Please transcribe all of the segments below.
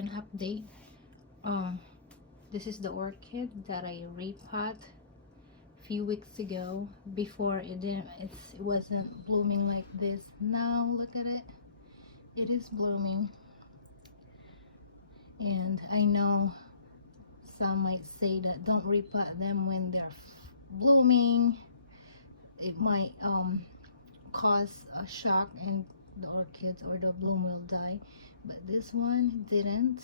an update. This is the orchid that I repot a few weeks ago. Before it wasn't blooming like this. Now look at it. It is blooming. And I know some might say that don't repot them when they're blooming. It might cause a shock and the orchids or the bloom will die, but this one didn't.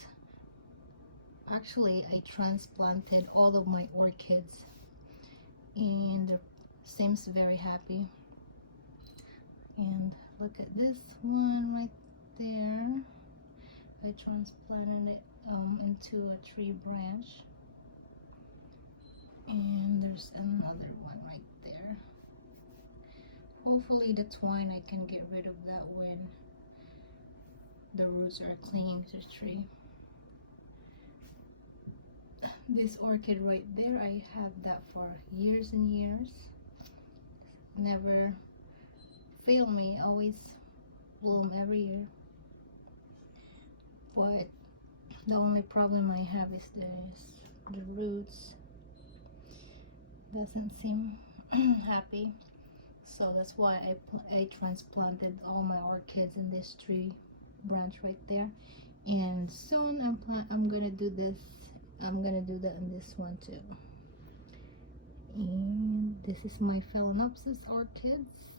Actually, I transplanted all of my orchids and it seems very happy. And look at this one right there. I transplanted it into a tree branch, and there's another one right there. Hopefully the twine, I can get rid of that when the roots are clinging to the tree. This orchid right there, I had that for years and years. Never failed me, always bloom every year. But the only problem I have is the roots doesn't seem happy. So that's why I transplanted all my orchids in this tree branch right there. And soon I'm gonna do this. I'm gonna do that in this one too. And this is my phalaenopsis orchids.